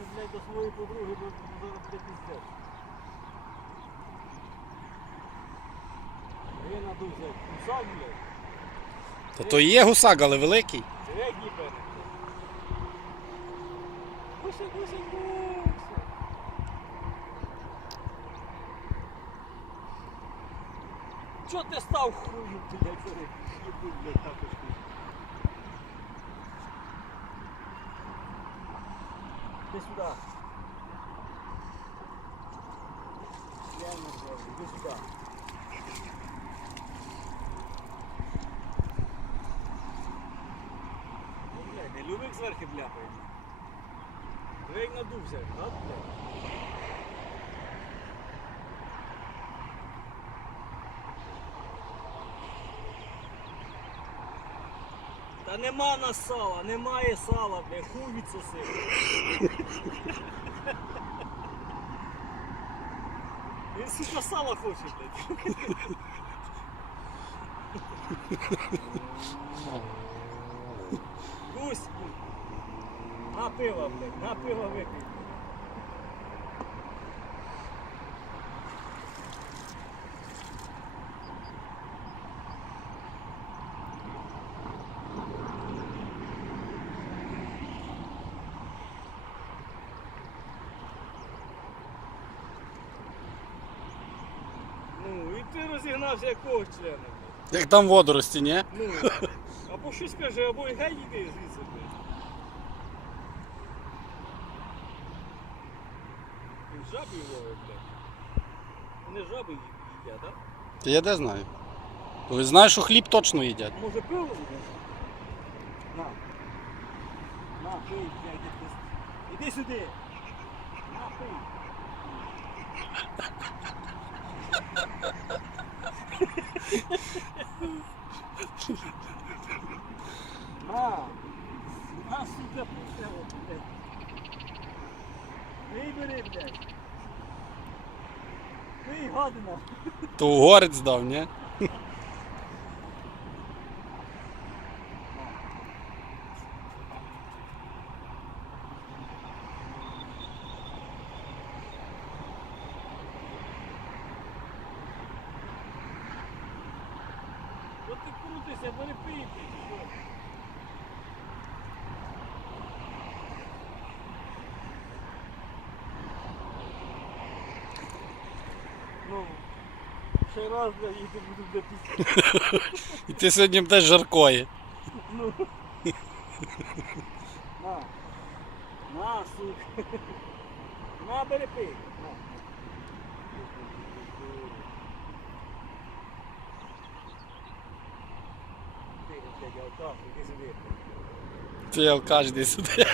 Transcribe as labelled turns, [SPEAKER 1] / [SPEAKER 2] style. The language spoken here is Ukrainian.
[SPEAKER 1] Йдемо, блядь, до своєї подруги, бо зараз буде піздець. Я надувся. Кусак, блядь.
[SPEAKER 2] Та то є гусак, але великий.
[SPEAKER 1] Середній пене. Гуся, гуся, гуся. Чо ти став хую, блядь, блядь, тапочку. Іди сюда. Не знаю, іди. Ну, блядь, не любик зверхи бляпає. Ви як надувся, так, блядь? Та нема на сала, немає сала, бля, хуй відсоси. Він сука сала хоче, блядь. Гусь, на пиво, блядь, на пиво випий. Ну, і ти розігнався члена.
[SPEAKER 2] Як там водорості, ні?
[SPEAKER 1] Ну, або щось скажи, або і гей йди звідси. Він жаби ловить, блядь. Вони жаби їдять, так?
[SPEAKER 2] Та я де знаю. Ви знаєш, що хліб точно їдять.
[SPEAKER 1] Може пиво? На. На, пий, блядь, іди сюди. На, пий. На. На, сука, пустело, блядь. Вибери, бери, блядь. Ти гадина.
[SPEAKER 2] То угорець дав, ні?
[SPEAKER 1] Ти крутишся, бери пий, блядь. Ну, ще раз, блядь, і буду де після.
[SPEAKER 2] І ти сьогодні будеш жаркої.
[SPEAKER 1] Ну. На. На, сука. На, бери пий. На. Ти, блядь, алкаш, іди сюди.
[SPEAKER 2] Ти алкаш десь сюди.